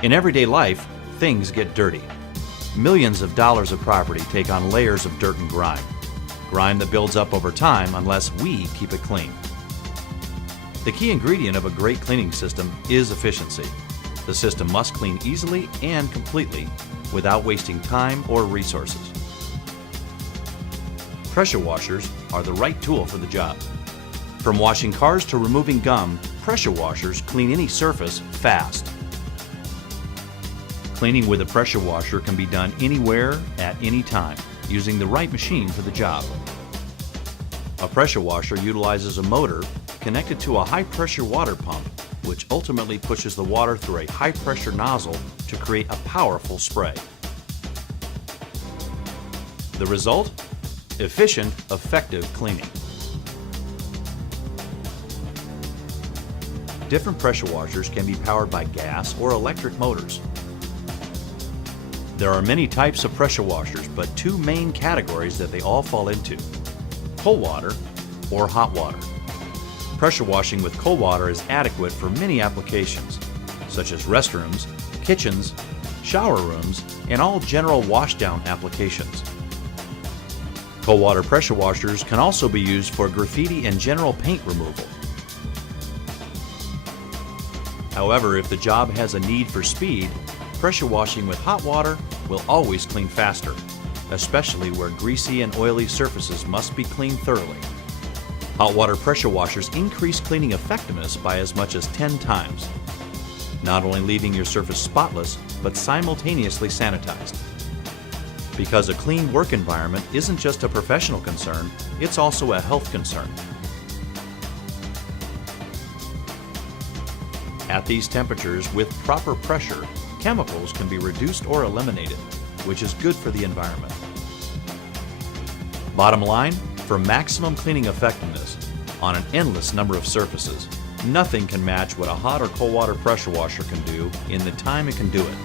In everyday life, things get dirty. Millions of dollars of property take on layers of dirt and grime. Grime that builds up over time unless we keep it clean. The key ingredient of a great cleaning system is efficiency. The system must clean easily and completely without wasting time or resources. Pressure washers are the right tool for the job. From washing cars to removing gum, pressure washers clean any surface fast. Cleaning with a pressure washer can be done anywhere at any time, using the right machine for the job. A pressure washer utilizes a motor connected to a high-pressure water pump, which ultimately pushes the water through a high-pressure nozzle to create a powerful spray. The result? Efficient, effective cleaning. Different pressure washers can be powered by gas or electric motors. There are many types of pressure washers, but two main categories that they all fall into: cold water or hot water. Pressure washing with cold water is adequate for many applications, such as restrooms, kitchens, shower rooms, and all general washdown applications. Cold water pressure washers can also be used for graffiti and general paint removal. However, if the job has a need for speed, pressure washing with hot water will always clean faster, especially where greasy and oily surfaces must be cleaned thoroughly. Hot water pressure washers increase cleaning effectiveness by as much as 10 times, not only leaving your surface spotless, but simultaneously sanitized. Because a clean work environment isn't just a professional concern, it's also a health concern. At these temperatures, with proper pressure, chemicals can be reduced or eliminated, which is good for the environment. Bottom line, for maximum cleaning effectiveness on an endless number of surfaces, nothing can match what a hot or cold water pressure washer can do in the time it can do it.